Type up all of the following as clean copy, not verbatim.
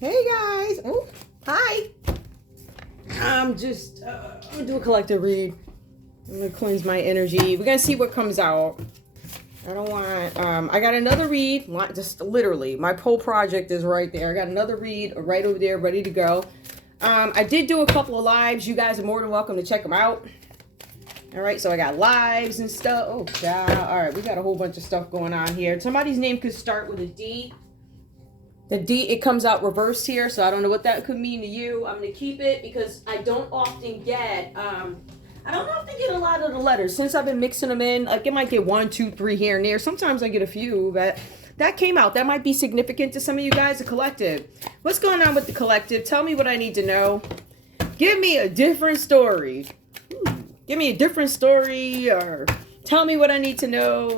Hey guys. Oh, hi. I'm gonna do a collective read. I'm gonna cleanse my energy. We're gonna see what comes out. I don't want, I got another read, just literally, my poll project is right there. I got another read right over there, ready to go. I did do a couple of lives. You guys are more than welcome to check them out. All right, so I got lives and stuff. Oh, God. All right, we got a whole bunch of stuff going on here. Somebody's name could start with a D. The D, it comes out reversed here, so I don't know what that could mean to you. I'm going to keep it because I don't often get, I don't often get a lot of the letters. Since I've been mixing them in, like it might get 1, 2, 3 here and there. Sometimes I get a few, but that came out. That might be significant to some of you guys, the collective. What's going on with the collective? Tell me what I need to know. Give me a different story. Give me a different story, or tell me what I need to know.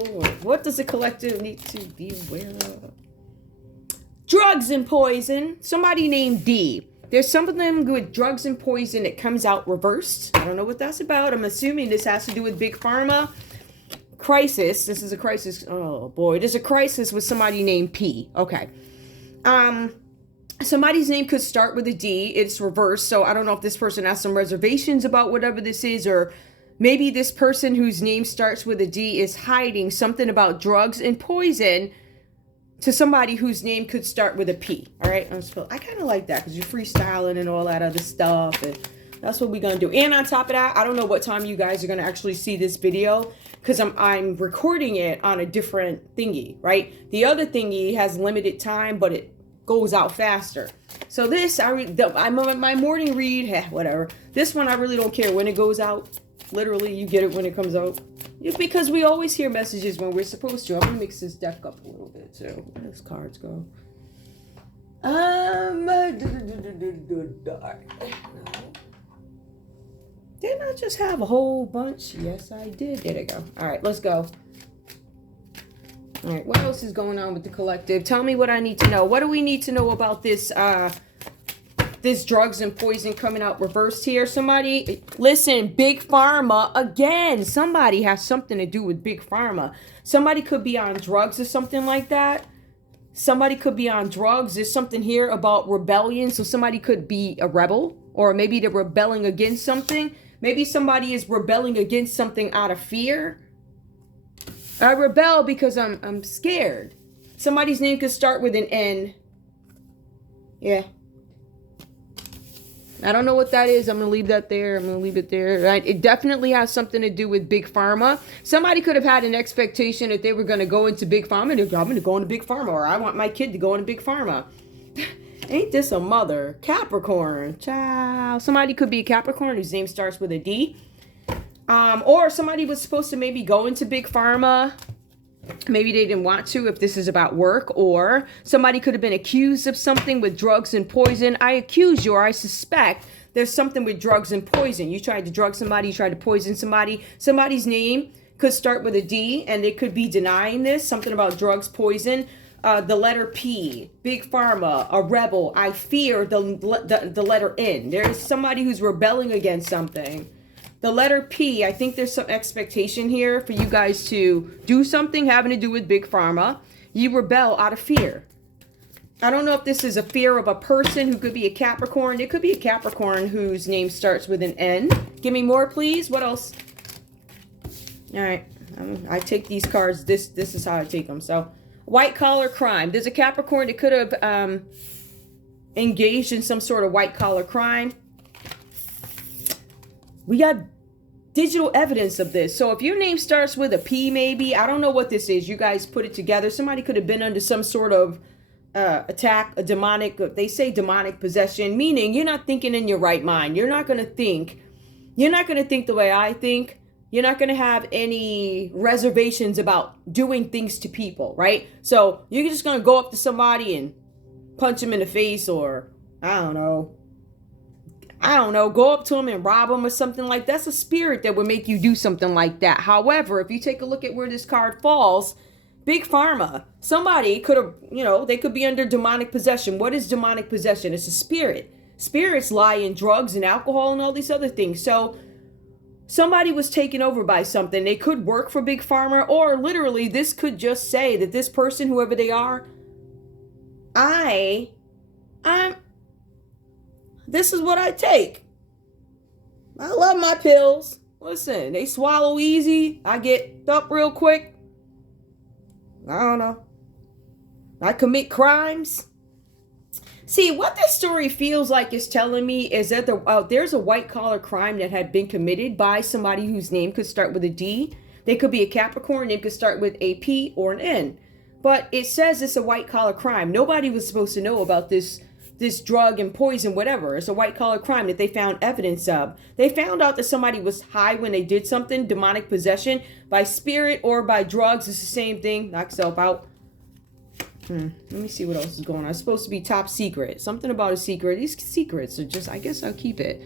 What does the collective need to be aware of? Drugs and poison. Somebody named D. There's something with drugs and poison that comes out reversed. I don't know what that's about. I'm assuming this has to do with Big Pharma. Crisis. This is a crisis. Oh boy. There's a crisis with somebody named P. Okay. Somebody's name could start with a D. It's reversed. So I don't know if this person has some reservations about whatever this is, or maybe this person whose name starts with a D is hiding something about drugs and poison to somebody whose name could start with a P. All right. I kind of like that because you're freestyling and all that other stuff. And that's what we're going to do. And on top of that, I don't know what time you guys are going to actually see this video because I'm recording it on a different thingy, right? The other thingy has limited time, but it goes out faster. So this, my morning read, whatever. This one, I really don't care when it goes out. Literally, you get it when it comes out. It's because we always hear messages when we're supposed to. I'm going to mix this deck up a little bit, too. Where does cards go? Didn't I just have a whole bunch? Yes, I did. There they go. All right, let's go. All right, what else is going on with the collective? Tell me what I need to know. What do we need to know about this this drugs and poison coming out reversed here? Somebody, listen, Big Pharma, again, somebody has something to do with Big Pharma. Somebody could be on drugs or something like that. Somebody could be on drugs. There's something here about rebellion. So somebody could be a rebel, or maybe they're rebelling against something. Maybe somebody is rebelling against something out of fear. I rebel because I'm scared. Somebody's name could start with an N. Yeah. I don't know what that is. I'm going to leave that there. I'm going to leave it there. Right? It definitely has something to do with Big Pharma. Somebody could have had an expectation that they were going to go into Big Pharma. I'm going to go into Big Pharma, or I want my kid to go into Big Pharma. Ain't this a mother? Capricorn. Child. Somebody could be a Capricorn whose name starts with a D. Or somebody was supposed to maybe go into Big Pharma. Maybe they didn't want to if this is about work. Or somebody could have been accused of something with drugs and poison. I accuse you, or I suspect there's something with drugs and poison. You tried to drug somebody, you tried to poison somebody. Somebody's name could start with a D, and they could be denying this. Something about drugs, poison. The letter P, Big Pharma, a rebel. I fear the letter N. There's somebody who's rebelling against something. The letter P, I think there's some expectation here for you guys to do something having to do with Big Pharma. You rebel out of fear. I don't know if this is a fear of a person who could be a Capricorn. It could be a Capricorn whose name starts with an N. Give me more, please. What else? All right. I take these cards. This is how I take them. So, white collar crime. There's a Capricorn that could have engaged in some sort of white collar crime. We got digital evidence of this. So if your name starts with a P, maybe, I don't know what this is. You guys put it together. Somebody could have been under some sort of attack, a demonic, they say demonic possession, meaning you're not thinking in your right mind. You're not going to think the way I think. You're not going to have any reservations about doing things to people, right? So you're just going to go up to somebody and punch them in the face, or I don't know, go up to them and rob them or something like that. That's a spirit that would make you do something like that. However, if you take a look at where this card falls, Big Pharma, somebody could have, they could be under demonic possession. What is demonic possession? It's a spirit. Spirits lie in drugs and alcohol and all these other things. So somebody was taken over by something. They could work for Big Pharma, or literally this could just say that this person, whoever they are, I'm this is what I take. I love my pills. Listen, they swallow easy. I get up real quick. I don't know. I commit crimes. See, what this story feels like is telling me is that there's a white-collar crime that had been committed by somebody whose name could start with a D. They could be a Capricorn. Name could start with a P or an N. But it says it's a white-collar crime. Nobody was supposed to know about this drug and poison, whatever. It's a white-collar crime that they found evidence of. They found out that somebody was high when they did something, demonic possession, by spirit or by drugs. It's the same thing. Knock yourself out. Let me see what else is going on. It's supposed to be top secret. Something about a secret. These secrets are just, I guess I'll keep it.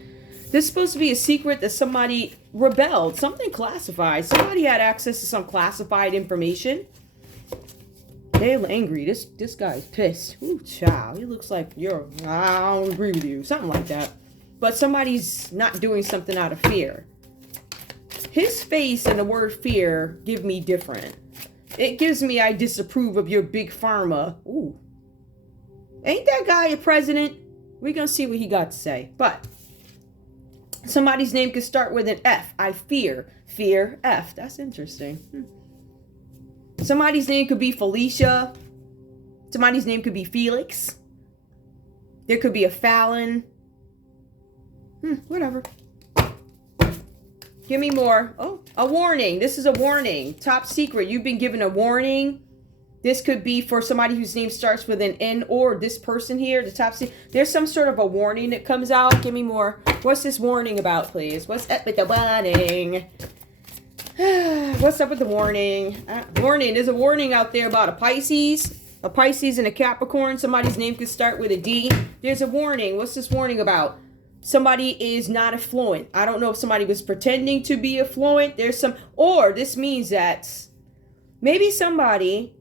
This is supposed to be a secret that somebody rebelled. Something classified. Somebody had access to some classified information. They're angry. This guy's pissed. Ooh, child. He looks like I don't agree with you. Something like that. But somebody's not doing something out of fear. His face and the word fear give me different. It gives me I disapprove of your big pharma. Ooh. Ain't that guy a president? We're going to see what he got to say. But somebody's name could start with an F. I fear. Fear F. That's interesting. Somebody's name could be Felicia. Somebody's name could be Felix. There could be a Fallon. Whatever. Give me more. Oh, a warning. This is a warning. Top secret. You've been given a warning. This could be for somebody whose name starts with an N or this person here. The top secret. There's some sort of a warning that comes out. Give me more. What's this warning about, please? What's up with the warning? What's up with the warning? Warning. There's a warning out there about a Pisces. A Pisces and a Capricorn. Somebody's name could start with a D. There's a warning. What's this warning about? Somebody is not affluent. I don't know if somebody was pretending to be affluent. Or this means that maybe somebody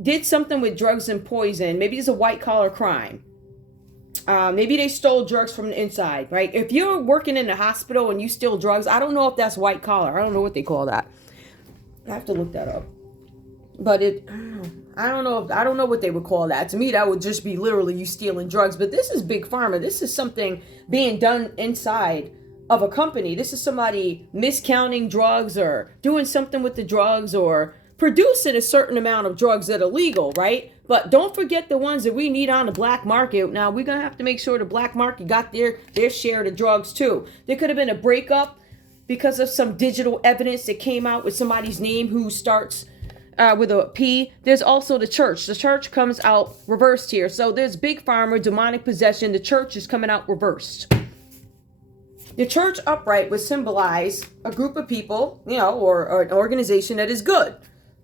did something with drugs and poison. Maybe it's a white collar crime. Maybe they stole drugs from the inside, right? If you're working in a hospital and you steal drugs, I don't know if that's white collar. I don't know what they call that. I have to look that up. But I don't know what they would call that. To me, that would just be literally you stealing drugs. But this is big pharma. This is something being done inside of a company. This is somebody miscounting drugs or doing something with the drugs or producing a certain amount of drugs that are legal, right? But don't forget the ones that we need on the black market. Now, we're going to have to make sure the black market got their share of the drugs, too. There could have been a breakup because of some digital evidence that came out with somebody's name who starts with a P. There's also the church. The church comes out reversed here. So there's big pharma, demonic possession. The church is coming out reversed. The church upright would symbolize a group of people, or an organization that is good.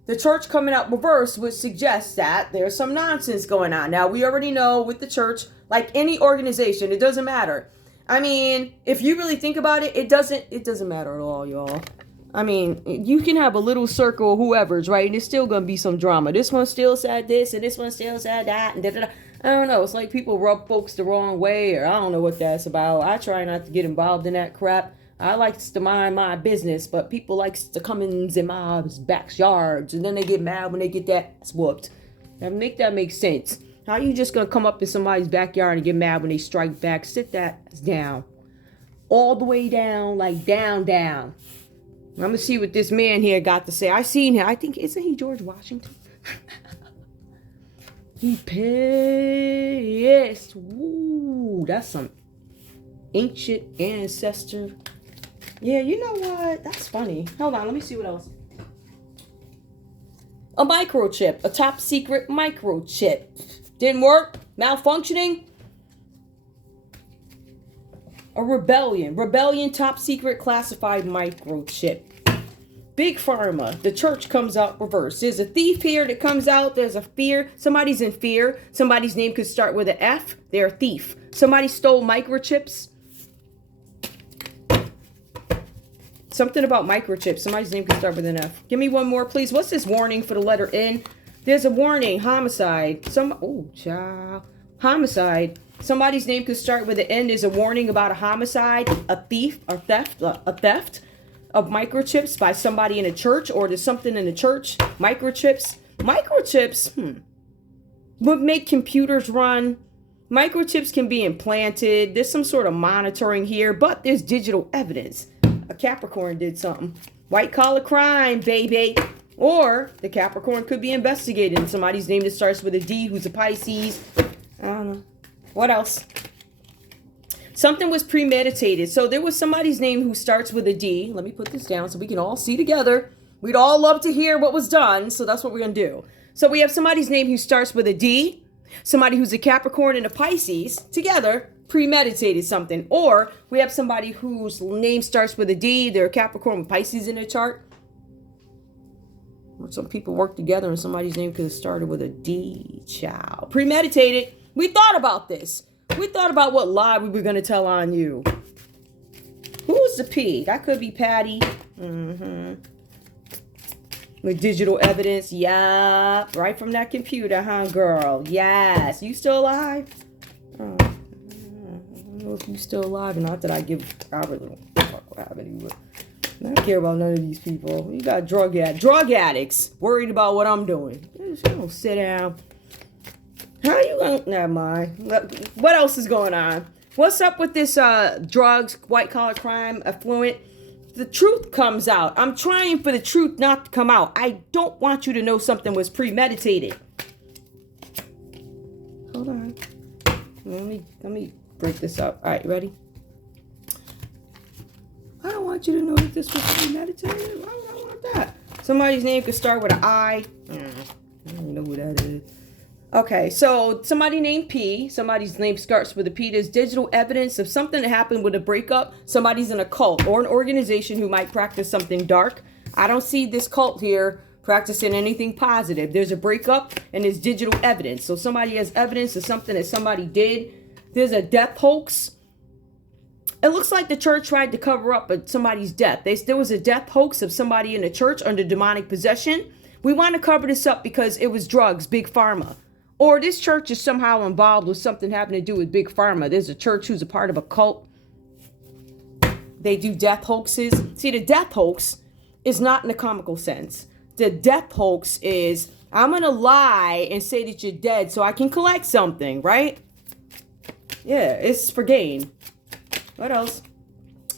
The church coming out reversed would suggest that there's some nonsense going on. Now, we already know with the church, like any organization, it doesn't matter. I mean, if you really think about it, it doesn't matter at all, y'all. I mean, you can have a little circle of whoever's, right? And it's still going to be some drama. This one still said this, and this one still said that, and da-da-da. I don't know. It's like people rub folks the wrong way, or I don't know what that's about. I try not to get involved in that crap. I like to mind my business, but people like to come in my backyards, and then they get mad when they get that ass whooped. Now, make that make sense. How you just going to come up in somebody's backyard and get mad when they strike back? Sit that down. All the way down, like down. I'm going to see what this man here got to say. I seen him. I think, isn't he George Washington? He pissed. Ooh, that's some ancient ancestor. Yeah, you know what? That's funny. Hold on, let me see what else. A microchip. A top secret microchip. Didn't work? Malfunctioning? A rebellion. Rebellion, top secret, classified microchip. Big pharma. The church comes out reverse. There's a thief here that comes out. There's a fear. Somebody's in fear. Somebody's name could start with an F. They're a thief. Somebody stole microchips. Something about microchips. Somebody's name could start with an F. Give me one more, please. What's this warning for the letter N? There's a warning. Homicide. Homicide. Somebody's name could start with an N. There's a warning about a homicide, a thief, a theft of microchips by somebody in a church, or there's something in the church. Microchips would make computers run. Microchips can be implanted. There's some sort of monitoring here, but there's digital evidence. A Capricorn did something. White collar crime, baby. Or the Capricorn could be investigated in somebody's name that starts with a D who's a Pisces. I don't know. What else? Something was premeditated. So there was somebody's name who starts with a D. Let me put this down so we can all see together. We'd all love to hear what was done, so that's what we're going to do. So we have somebody's name who starts with a D, somebody who's a Capricorn and a Pisces, together premeditated something. Or we have somebody whose name starts with a D, they're a Capricorn with Pisces in their chart. Or some people work together and somebody's name could have started with a D, child. Premeditated. We thought about this. We thought about what lie we were going to tell on you. Who's the P? That could be Patty. With digital evidence. Yeah. Right from that computer, huh, girl? Yes. You still alive? Oh, I don't know if you still alive or not. That I really don't fuck what happened to you. I don't care about none of these people. You got drug addicts worried about what I'm doing. Just don't sit down. How you going? Never mind. What else is going on? What's up with this drugs, white collar crime, affluent? The truth comes out. I'm trying for the truth not to come out. I don't want you to know something was premeditated. Hold on. Let me break this up. All right, ready? I don't want you to know that this was premeditated. Why would I want that? Somebody's name could start with an I. I don't know who that is. Okay, so somebody named P, somebody's name starts with a P. There's digital evidence of something that happened with a breakup. Somebody's in a cult or an organization who might practice something dark. I don't see this cult here practicing anything positive. There's a breakup and there's digital evidence. So somebody has evidence of something that somebody did. There's a death hoax. It looks like the church tried to cover up somebody's death. There was a death hoax of somebody in the church under demonic possession. We want to cover this up because it was drugs, big pharma. Or this church is somehow involved with something having to do with big pharma. There's a church who's a part of a cult. They do death hoaxes. See, the death hoax is not in the comical sense. The death hoax is, I'm going to lie and say that you're dead so I can collect something, right? Yeah, it's for gain. What else?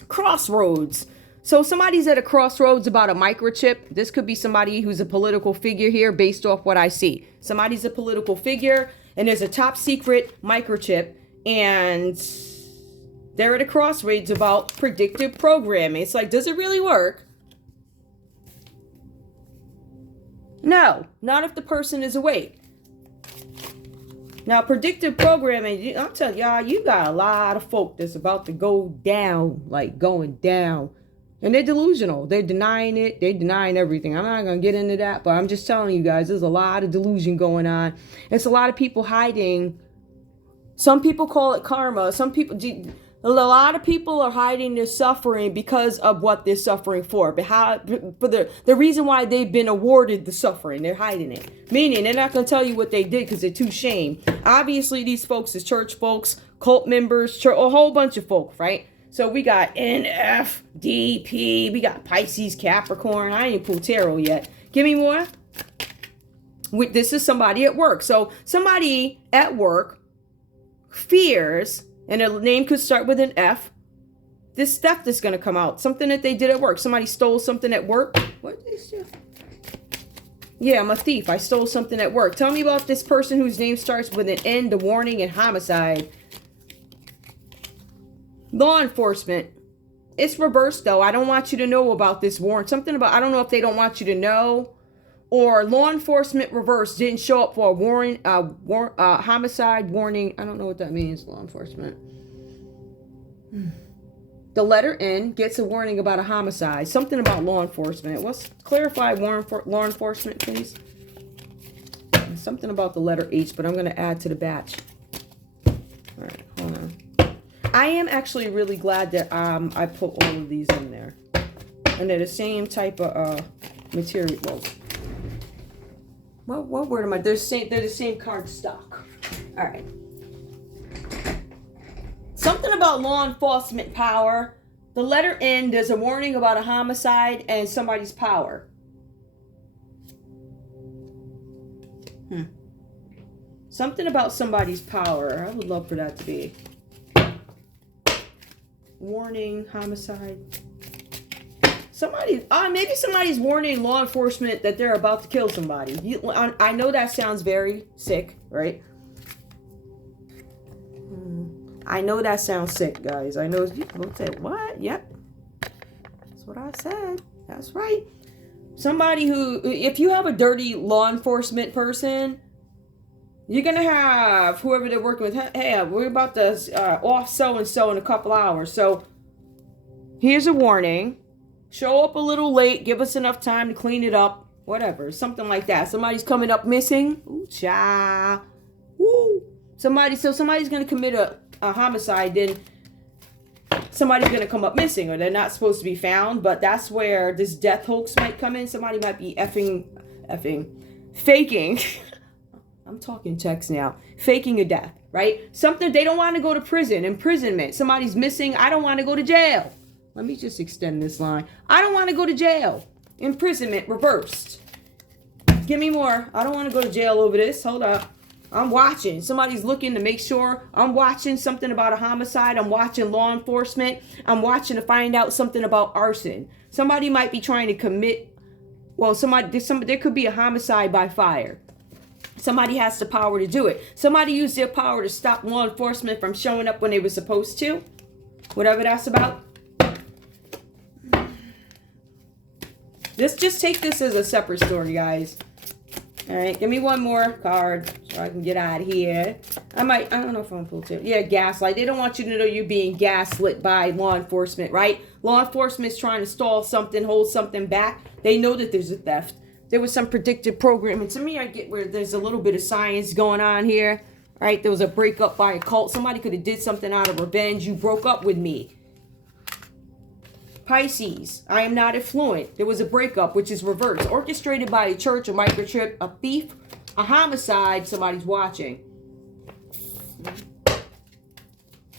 Crossroads. So somebody's at a crossroads about a microchip. This could be somebody who's a political figure here based off what I see. Somebody's a political figure and there's a top secret microchip and they're at a crossroads about predictive programming. It's like, does it really work? No, not if the person is awake. Now, predictive programming, I'm telling y'all, you got a lot of folk that's about to go down, like going down. And they're delusional. They're denying it. They're denying everything. I'm not going to get into that, but I'm just telling you guys, there's a lot of delusion going on. It's a lot of people hiding. Some people call it karma. A lot of people are hiding their suffering because of what they're suffering for. But for the reason why they've been awarded the suffering, they're hiding it. Meaning they're not going to tell you what they did because they're too ashamed. Obviously, these folks is church folks, cult members, a whole bunch of folk, right? So we got NFDP, we got Pisces, Capricorn. I ain't pulled tarot yet. Give me more. This is somebody at work. So somebody at work fears, and a name could start with an F. This theft is going to come out. Something that they did at work. Somebody stole something at work. What did they steal? Yeah, I'm a thief. I stole something at work. Tell me about this person whose name starts with an N, the warning, and homicide. Law enforcement. It's reversed though. I don't want you to know about this warrant. Something about, I don't know if they don't want you to know, or law enforcement reverse didn't show up for a warrant, homicide warning. I don't know what that means. Law enforcement. The letter N gets a warning about a homicide. Something about law enforcement. What's clarify law enforcement, please? Something about the letter H, but I'm going to add to the batch. All right, hold on. I am actually really glad that I put all of these in there. And they're the same type of material. What word am I? They're the same card stock. All right. Something about law enforcement power. The letter N, there's a warning about a homicide and somebody's power. Something about somebody's power. I would love for that to be. Warning, homicide. Maybe somebody's warning law enforcement that they're about to kill somebody. I know that sounds very sick, right? I know that sounds sick, guys. I know people say, what? Yep. That's what I said. That's right. Somebody who, if you have a dirty law enforcement person, you're going to have whoever they're working with. Hey, we're about to off so-and-so in a couple hours. So here's a warning. Show up a little late. Give us enough time to clean it up. Whatever. Something like that. Somebody's coming up missing. Ooh, cha. Woo. Somebody's going to commit a homicide. Then somebody's going to come up missing, or they're not supposed to be found. But that's where this death hoax might come in. Somebody might be faking. I'm talking text now. Faking a death, right? Something, they don't want to go to prison. Imprisonment. Somebody's missing. I don't want to go to jail. Let me just extend this line. I don't want to go to jail. Imprisonment reversed. Give me more. I don't want to go to jail over this. Hold up. I'm watching. Somebody's looking to make sure. I'm watching something about a homicide. I'm watching law enforcement. I'm watching to find out something about arson. Somebody might be trying to commit. Well, there could be a homicide by fire. Somebody has the power to do it. Somebody used their power to stop law enforcement from showing up when they were supposed to. Whatever that's about. Let's just take this as a separate story, guys. All right, give me one more card so I can get out of here. I don't know if I'm full tip. Yeah, gaslight. They don't want you to know you're being gaslit by law enforcement, right? Law enforcement's trying to stall something, hold something back. They know that there's a theft. There was some predictive programming. To me, I get where there's a little bit of science going on here, right? There was a breakup by a cult. Somebody could have did something out of revenge. You broke up with me. Pisces, I am not affluent. There was a breakup, which is reverse. Orchestrated by a church, a microchip, a thief, a homicide, somebody's watching.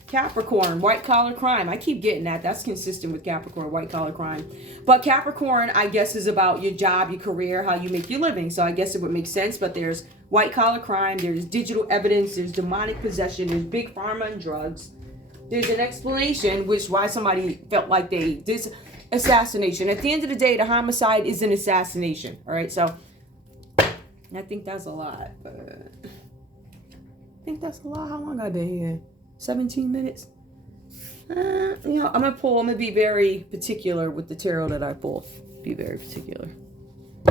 Capricorn, white collar crime. I keep getting that. That's consistent with Capricorn, white collar crime. But Capricorn, I guess, is about your job, your career, how you make your living. So I guess it would make sense. But there's white collar crime. There's digital evidence. There's demonic possession. There's big pharma and drugs. There's an explanation why somebody felt like they did assassination. At the end of the day, the homicide is an assassination. All right, so I think that's a lot. I think that's a lot. How long have I been here? 17 minutes? I'm going to be very particular with the tarot that I pull. Be very particular.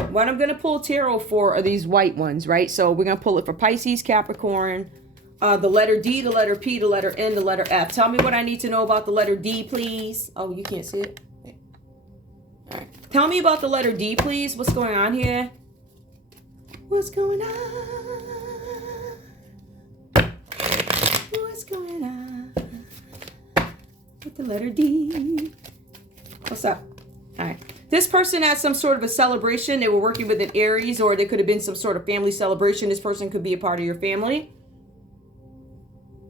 What I'm going to pull tarot for are these white ones, right? So we're going to pull it for Pisces, Capricorn, the letter D, the letter P, the letter N, the letter F. Tell me what I need to know about the letter D, please. Oh, you can't see it? All right. Tell me about the letter D, please. What's going on here? What's going on? What's going on with the letter D? What's up? All right. This person had some sort of a celebration. They were working with an Aries, or there could have been some sort of family celebration. This person could be a part of your family.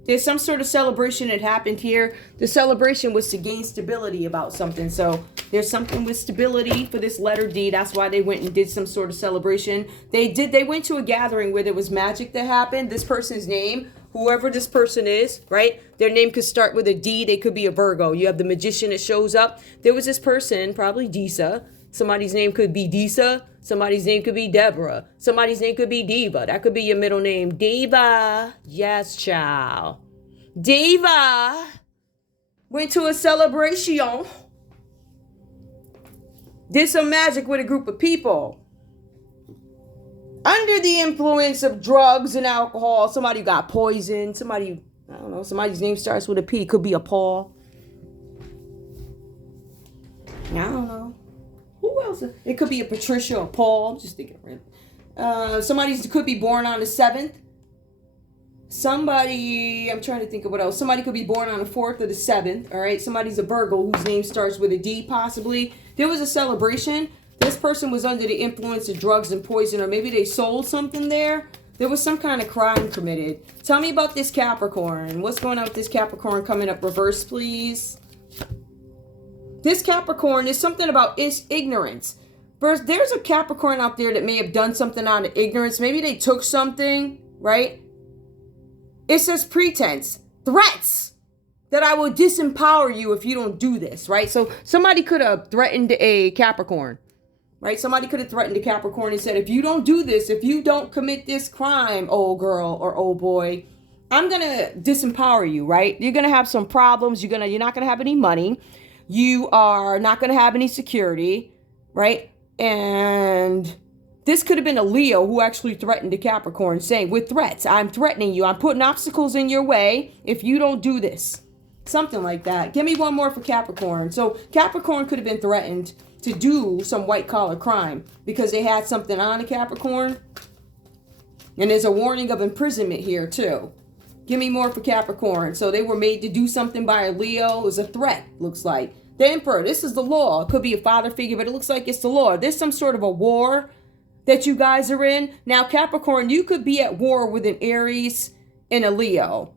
There's some sort of celebration that happened here. The celebration was to gain stability about something. So there's something with stability for this letter D. That's why they went and did some sort of celebration. They went to a gathering where there was magic that happened. This person's name, whoever this person is, right? Their name could start with a D. They could be a Virgo. You have the magician that shows up. There was this person, probably Disa. Somebody's name could be Disa. Somebody's name could be Deborah. Somebody's name could be Diva. That could be your middle name. Diva. Yes, child. Diva went to a celebration. Did some magic with a group of people. Under the influence of drugs and alcohol. Somebody got poisoned. Somebody, I don't know. Somebody's name starts with a P. Could be a Paul. I don't know. Who else? It could be a Patricia or Paul. I'm just thinking. Somebody could be born on the 7th. Somebody, I'm trying to think of what else. Somebody could be born on the 4th or the 7th. All right. Somebody's a Virgo whose name starts with a D, possibly. There was a celebration. This person was under the influence of drugs and poison, or maybe they sold something there. There was some kind of crime committed. Tell me about this Capricorn. What's going on with this Capricorn coming up reverse, please? This Capricorn is something about ignorance. First, there's a Capricorn out there that may have done something out of ignorance. Maybe they took something, right? It says pretense, threats that I will disempower you if you don't do this, right? So somebody could have threatened a Capricorn, right? Somebody could have threatened a Capricorn and said, if you don't do this, if you don't commit this crime, old girl or old boy, I'm going to disempower you, right? You're going to have some problems. You're not going to have any money. You are not going to have any security, right? And this could have been a Leo who actually threatened a Capricorn, saying, with threats, I'm threatening you. I'm putting obstacles in your way if you don't do this. Something like that. Give me one more for Capricorn. So Capricorn could have been threatened to do some white collar crime because they had something on a Capricorn. And there's a warning of imprisonment here too. Give me more for Capricorn. So they were made to do something by a Leo. It was a threat, looks like. The Emperor, this is the law. It could be a father figure, but it looks like it's the law. There's some sort of a war that you guys are in. Now, Capricorn, you could be at war with an Aries and a Leo.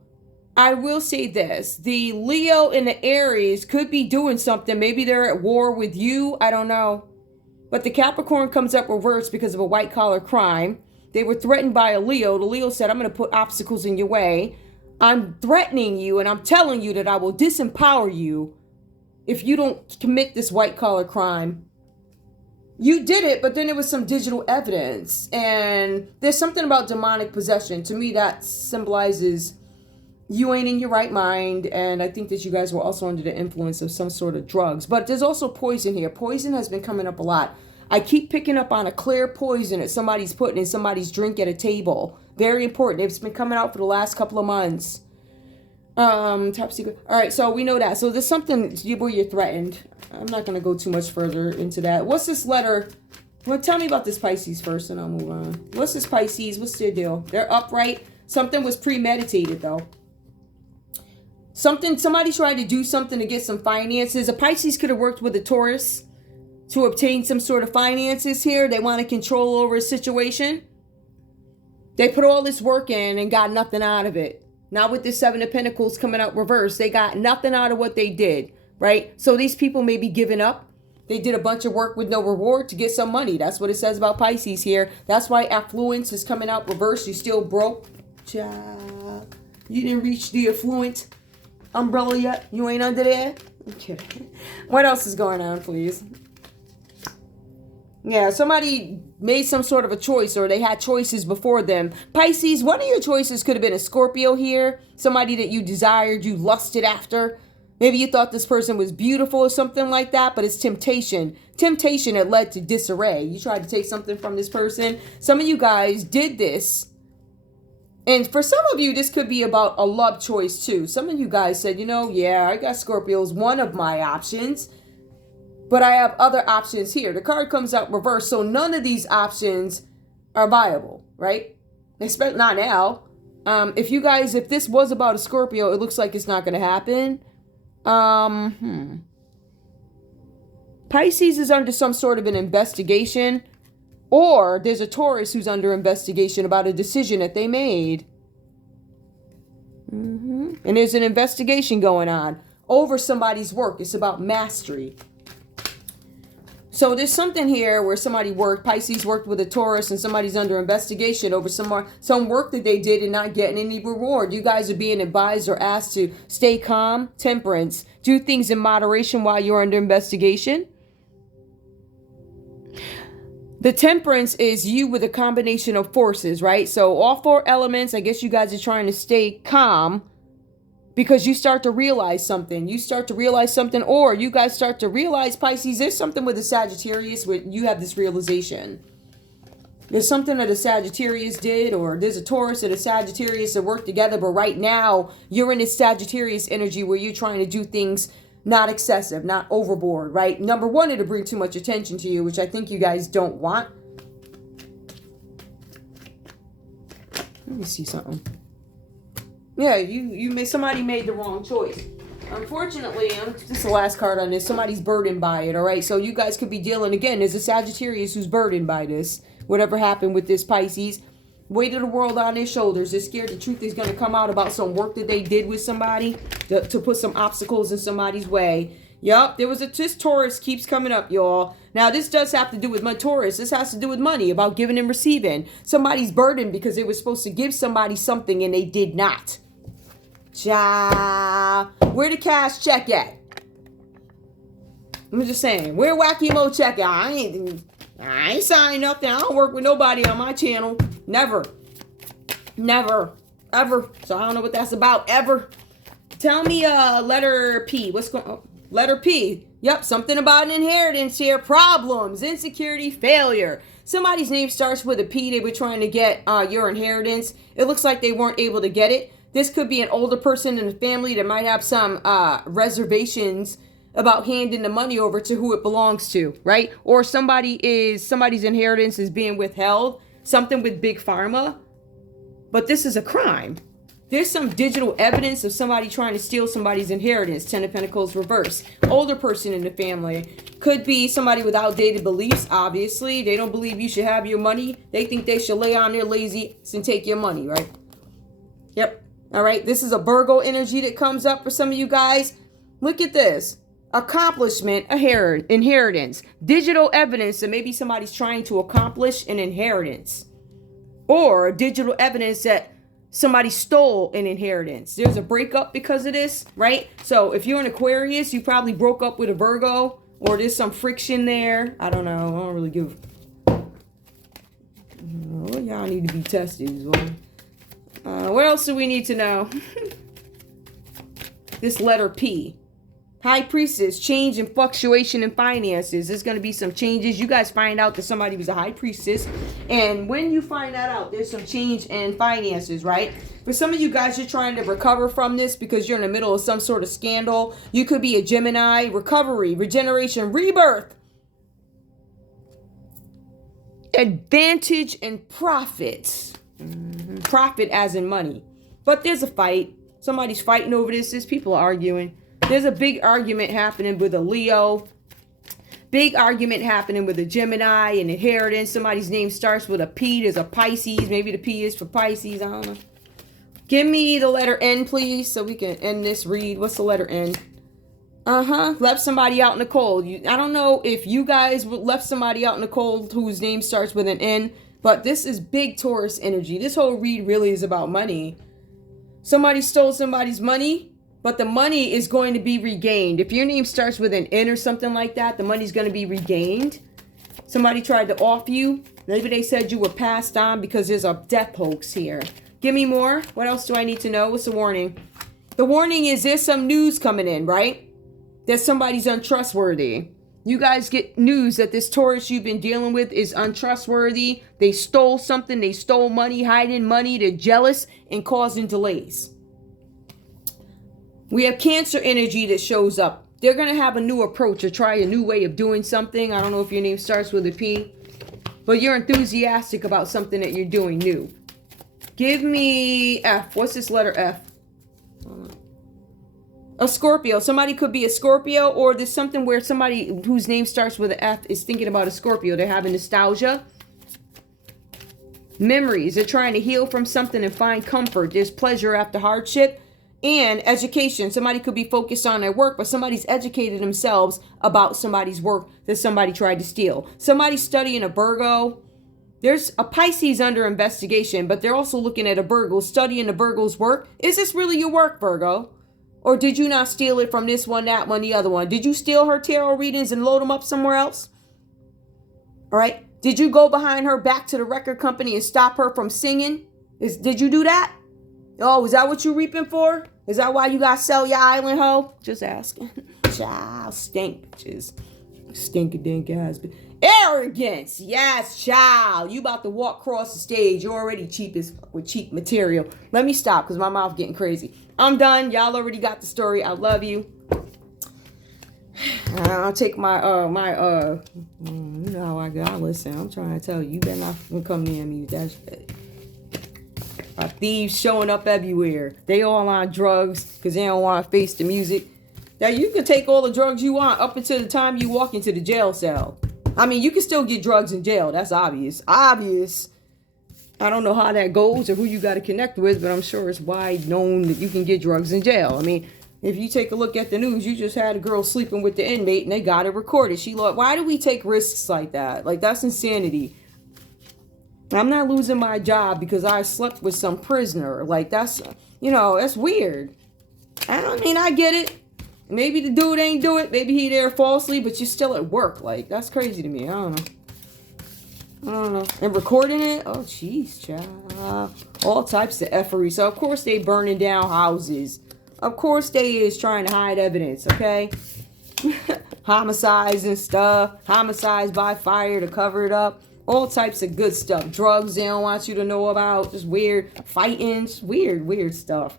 I will say this. The Leo and the Aries could be doing something. Maybe they're at war with you. I don't know. But the Capricorn comes up reversed because of a white collar crime. They were threatened by a Leo. The Leo said, I'm going to put obstacles in your way. I'm threatening you and I'm telling you that I will disempower you if you don't commit this white collar crime. You did it, but then there was some digital evidence. And there's something about demonic possession. To me, that symbolizes you ain't in your right mind. And I think that you guys were also under the influence of some sort of drugs. But there's also poison here. Poison has been coming up a lot. I keep picking up on a clear poison that somebody's putting in somebody's drink at a table. Very important. It's been coming out for the last couple of months. Top secret. All right, so we know that. So there's something where you're threatened. I'm not going to go too much further into that. What's this letter? Well, tell me about this Pisces first, and I'll move on. What's this Pisces? What's their deal? They're upright. Something was premeditated, though. Somebody tried to do something to get some finances. A Pisces could have worked with a Taurus to obtain some sort of finances here. They want to control over a situation. They put all this work in and got nothing out of it. Now with the Seven of Pentacles coming out reverse, they got nothing out of what they did, right? So these people may be giving up. They did a bunch of work with no reward to get some money. That's what it says about Pisces here. That's why affluence is coming out reverse. You still broke. You didn't reach the affluent umbrella yet. You ain't under there. I'm kidding. What else is going on, please? Yeah, somebody made some sort of a choice, or they had choices before them. Pisces, one of your choices could have been a Scorpio here. Somebody that you desired, you lusted after. Maybe you thought this person was beautiful or something like that, but it's temptation. Temptation that led to disarray. You tried to take something from this person. Some of you guys did this. And for some of you, this could be about a love choice too. Some of you guys said, yeah, I got Scorpios, one of my options. But I have other options here. The card comes out reverse, so none of these options are viable, right? Not now. If this was about a Scorpio, it looks like it's not going to happen. Pisces is under some sort of an investigation, or there's a Taurus who's under investigation about a decision that they made. And there's an investigation going on over somebody's work. It's about mastery. So there's something here where somebody Pisces worked with a Taurus, and somebody's under investigation over some work that they did and not getting any reward. You guys are being advised or asked to stay calm, temperance, do things in moderation while you're under investigation. The temperance is you with a combination of forces, right? So all four elements, I guess you guys are trying to stay calm because you start to realize something. Or you guys start to realize, Pisces, there's something with the Sagittarius where you have this realization. There's something that a Sagittarius did, or there's a Taurus and a Sagittarius that work together, but right now you're in this Sagittarius energy where you're trying to do things not excessive, not overboard, right? Number one, it'll bring too much attention to you, which I think you guys don't want. Let me see something. Yeah, somebody made the wrong choice. Unfortunately, this is the last card on this. Somebody's burdened by it, all right? So you guys could be dealing, again, there's a Sagittarius who's burdened by this. Whatever happened with this Pisces. Weight of the world on their shoulders. They're scared the truth is going to come out about some work that they did with somebody to put some obstacles in somebody's way. Yup, this Taurus keeps coming up, y'all. Now, this does have to do with Taurus. This has to do with money, about giving and receiving. Somebody's burdened because they were supposed to give somebody something and they did not. Where the cash check at? I'm just saying, where Wacky Mo check at? I ain't signing nothing. I don't work with nobody on my channel. Never. Never. Ever. So I don't know what that's about. Ever. Tell me letter P. What's going on? Letter P. Yep, something about an inheritance here. Problems, insecurity, failure. Somebody's name starts with a P. They were trying to get your inheritance. It looks like they weren't able to get it. This could be an older person in the family that might have some reservations about handing the money over to who it belongs to, right? Or somebody's inheritance is being withheld. Something with big pharma. But this is a crime. There's some digital evidence of somebody trying to steal somebody's inheritance. 10 of Pentacles reverse. Older person in the family. Could be somebody with outdated beliefs, obviously. They don't believe you should have your money. They think they should lay on their lazy ass and take your money, right? Yep. All right. This is a Virgo energy that comes up for some of you guys. Look at this. Accomplishment, inheritance. Digital evidence that maybe somebody's trying to accomplish an inheritance. Or digital evidence that somebody stole an inheritance. There's a breakup because of this, right? So if you're an Aquarius, you probably broke up with a Virgo, or there's some friction there. I don't know. I don't really give. Well, y'all need to be tested as well. What else do we need to know? This letter P. High Priestess, change and fluctuation in finances. There's going to be some changes. You guys find out that somebody was a High Priestess. And when you find that out, there's some change in finances, right? For some of you guys, you're trying to recover from this because you're in the middle of some sort of scandal. You could be a Gemini. Recovery, regeneration, rebirth. Advantage and profits. Profit as in money. But there's a fight. Somebody's fighting over this. There's people arguing. There's a big argument happening with a Leo. Big argument happening with a Gemini, an inheritance. Somebody's name starts with a P. There's a Pisces. Maybe the P is for Pisces. I don't know. Give me the letter N, please, so we can end this read. What's the letter N? Left somebody out in the cold. I don't know if you guys left somebody out in the cold whose name starts with an N, but this is big Taurus energy. This whole read really is about money. Somebody stole somebody's money. But the money is going to be regained. If your name starts with an N or something like that, the money's going to be regained. Somebody tried to off you. Maybe they said you were passed on because there's a death hoax here. Give me more. What else do I need to know? What's the warning? The warning is there's some news coming in, right? That somebody's untrustworthy. You guys get news that this Taurus you've been dealing with is untrustworthy. They stole something. They stole money, hiding money. They're jealous and causing delays. We have Cancer energy that shows up. They're going to have a new approach or try a new way of doing something. I don't know if your name starts with a P, but you're enthusiastic about something that you're doing new. Give me F. What's this letter F? A Scorpio. Somebody could be a Scorpio, or there's something where somebody whose name starts with an F is thinking about a Scorpio. They're having nostalgia. Memories. They're trying to heal from something and find comfort. There's pleasure after hardship. And education. Somebody could be focused on their work, but somebody's educated themselves about somebody's work that somebody tried to steal. Somebody's studying a Virgo. There's a Pisces under investigation, but they're also looking at a Virgo, studying the Virgo's work. Is this really your work, Virgo? Or did you not steal it from this one, that one, the other one? Did you steal her tarot readings and load them up somewhere else? All right. Did you go behind her back to the record company and stop her from singing? Did you do that? Oh, is that what you reaping for? Is that why you got to sell your island, hoe? Just asking. Child, stink, bitches. Stink-a-dink ass. Arrogance. Yes, child. You about to walk across the stage. You're already cheap as fuck with cheap material. Let me stop because my mouth getting crazy. I'm done. Y'all already got the story. I love you. I'll take my, you know how I got. Listen, I'm trying to tell you. You better not come near me with that shit. Thieves showing up everywhere. They all on drugs because they don't want to face the music. Now, you can take all the drugs you want up until the time you walk into the jail cell. I mean, you can still get drugs in jail. That's obvious. Obvious. I don't know how that goes or who you got to connect with, but I'm sure it's wide known that you can get drugs in jail. I mean, If you take a look at the news, you just had a girl sleeping with the inmate and they got it recorded. Why do we take risks like that? Like, that's insanity. I'm not losing my job because I slept with some prisoner. Like, that's weird. I get it. Maybe the dude ain't do it. Maybe he there falsely, but you're still at work. Like, that's crazy to me. I don't know. And recording it? Oh, jeez, child. All types of effery. So, of course, they burning down houses. Of course, they is trying to hide evidence, okay? Homicides and stuff. Homicides by fire to cover it up. All types of good stuff. Drugs they don't want you to know about. Just weird fightings. Weird stuff.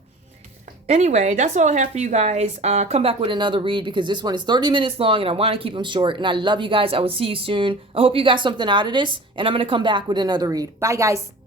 Anyway, that's all I have for you guys. Come back with another read because this one is 30 minutes long and I want to keep them short. And I love you guys. I will see you soon. I hope you got something out of this. And I'm going to come back with another read. Bye, guys.